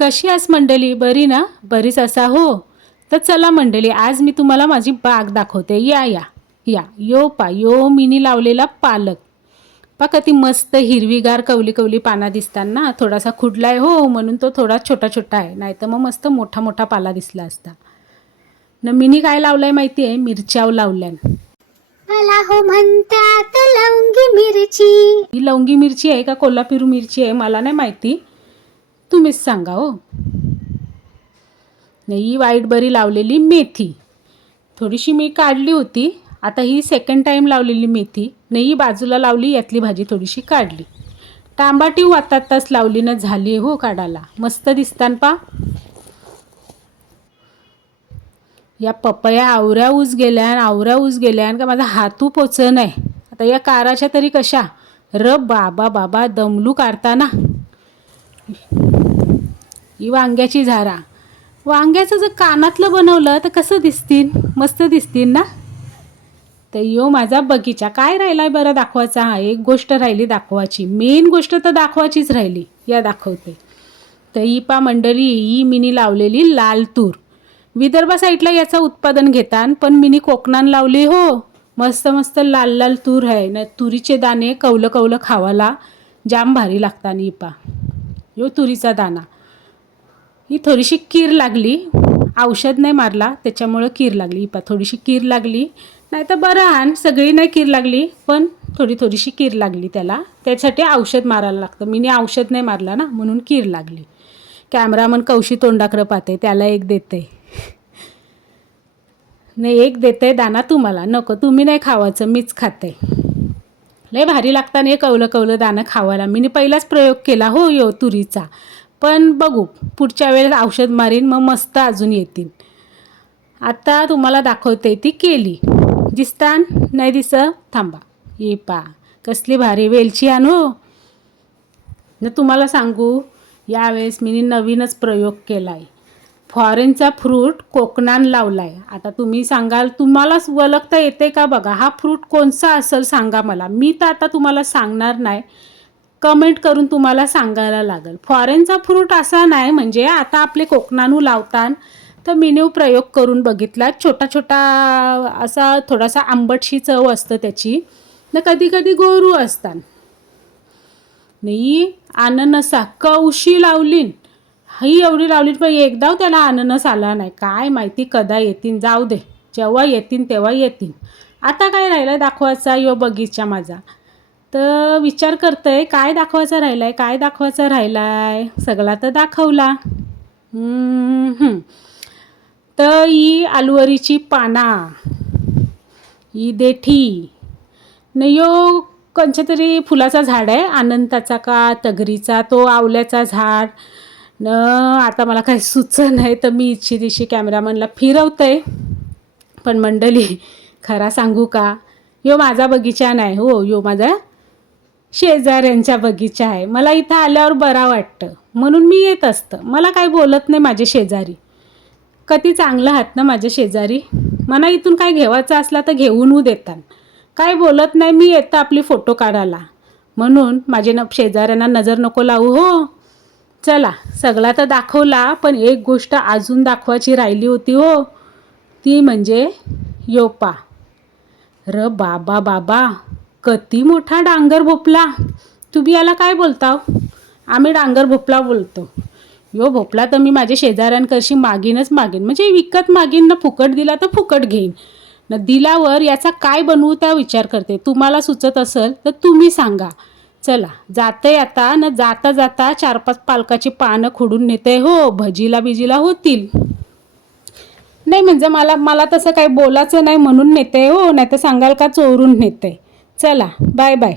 कशी आहेस मंडळी बरी ना? बरीच असा हो. तर चला मंडळी आज मी तुम्हाला माझी बाग दाखवते. या या. या. यो पा यो मिनी लावलेला पालक. पा किती मस्त हिरवीगार कवली कवली पाना दिसताना. थोडासा खुडलाय हो म्हणून तो थोडा छोटा छोटा आहे. नाही तर मग मस्त मोठा मोठा पाला दिसला असता. न मिनी काय लावलाय माहिती आहे मिरच्याव लावल्यान. मला हो म्हणतात लवंगी मिरची. ही लवंगी मिरची आहे का कोल्हापुरी मिरची आहे? मला नाही माहिती. तुम्हीच सांगा हो. नाही वाईट बरी लावलेली मेथी. थोडीशी मी काढली होती आता ही सेकंड टाईम लावलेली मेथी. नाही बाजूला लावली यातली भाजी थोडीशी काढली. टांबाटी वाताताच लावली ना झाली हो काढायला. मस्त दिसतान पा या पपया आवऱ्या ऊस गेल्यान आवऱ्या ऊस गेल्यान का माझा हातू पोच नाही आता या काराच्या तरी कशा? र बाबा बाबा दमलू काढताना. ही वांग्याची झारा. वांग्याचं जर कानातलं बनवलं तर कसं दिसतील? मस्त दिसतील ना? तर यो माझा बगीचा. काय राहिला आहे बरं दाखवायचा? हा एक गोष्ट राहिली दाखवायची. मेन गोष्ट तर दाखवायचीच राहिली. या दाखवते. तर ही पा मंडळी ही मिनी लावलेली लाल तूर. विदर्भ साईडला याचं उत्पादन घेतात पण मिनी कोकणान लावली हो. मस्त मस्त लाल लाल तूर आहे. ना तुरीचे दाणे कवलं कवलं खावाला जाम भारी लागतात ही पा यो तुरीचा दाना ही थोडीशी कीर लागली. औषध नाही मारला त्याच्यामुळं कीर लागली. ही पा थोडीशी कीर लागली. नाही तर बरं आण सगळी नाही कीर लागली पण थोडी थोडीशी कीर लागली त्याला. त्यासाठी औषध मारायला लागतं. मी औषध नाही मारला ना म्हणून कीर लागली. कॅमेरामन कौशी तोंडाकडं पाहते त्याला एक देते नाही एक देते दाना तुम्हाला. नको तुम्ही नाही खावायचं मीच खाते लय भारी लागतं हे कवलं कवलं दाणं खावायला. मी पहिलाच प्रयोग केला हो यो तुरीचा. पण बघू पुढच्या वेळेस औषध मारीन मग मस्त अजून येतील. आता तुम्हाला दाखवते ती केली. दिसतान? नाही दिस थांबा. ये पा. कसली भारी वेलची आणू हो. न तुम्हाला सांगू यावेळेस मी नवीनच प्रयोग केला आहे फॉरेनचा फ्रूट कोकणान लावला आहे आता तुम्ही सांगाल तुम्हालाच ओळखता येते का बघा हा फ्रूट कोणचा असेल सांगा मला. मी तर आता तुम्हाला सांगणार नाही. कमेंट करून तुम्हाला सांगायला लागेल. फॉरेनचा फ्रूट असा नाही म्हणजे आता आपले कोकणानू लावतात तर मीने प्रयोग करून बघितला. छोटा छोटा असा थोडासा आंबटशी चव असतं त्याची. न कधी कधी गोरू असतात नाही अननसा कवशी लावलीन. ही एवढी लावली पण एकदा त्याला अननस आला नाही. काय माहिती कदा येतील जाऊ दे. जेव्हा येतील तेव्हा येतील आता काय राहिलं आहे दाखवायचा यो बगीचा माझा? तर विचार करतंय काय दाखवायचा राहिला आहे काय दाखवायचा राहिला आहे सगळा तर दाखवला. तर ही आलुवरीची पाना ही देठी. न यो कोणच्या तरी फुलाचा झाड आहे? अनंताचा का तगरीचा तो आवल्याचा झाड. न आता मला काही सुचत नाही तर मी इच्छी दिशी कॅमेरामनला फिरवते पण मंडली खरा सांगू का? यो माझा बगीचा नाही हो यो माझा शेजाऱ्यांच्या बगीचा आहे. मला इथं आल्यावर बरा वाटतं. म्हणून मी येत असतं. मला काही बोलत नाही माझे शेजारी. कधी चांगलं आहात ना माझ्या शेजारी? मला इथून काय घेवायचं असला तर घेऊन देतात काय बोलत नाही मी येतं आपली फोटो काढायला. म्हणून माझे न शेजाऱ्यांना नजर नको लावू हो. चला सगळा तर दाखवला पण एक गोष्ट अजून दाखवायची राहिली होती हो. ती म्हणजे योपा र बाबा बाबा कती मोठा डांगर भोपला. तुम्ही याला काय बोलता आम्ही डांगर भोपला बोलतो. यो भोपला तर मी माझ्या शेजाऱ्यांकडशी मागीनच मागीन. म्हणजे विकत मागीन ना फुकट दिला तर फुकट घेईन. न दिलावर याचा काय बनवू त्या विचार करते? तुम्हाला सुचत असेल तर तुम्ही सांगा. चला जाते आता न जाता जाता चार पाच पालकाची पानं खुडून नेते हो भजीला बिजीला होतील. नाही म्हणजे मला मला तसं काही बोलायचं नाही म्हणून नेते हो. नाही तर सांगाल का चोरून नेते चला बाय बाय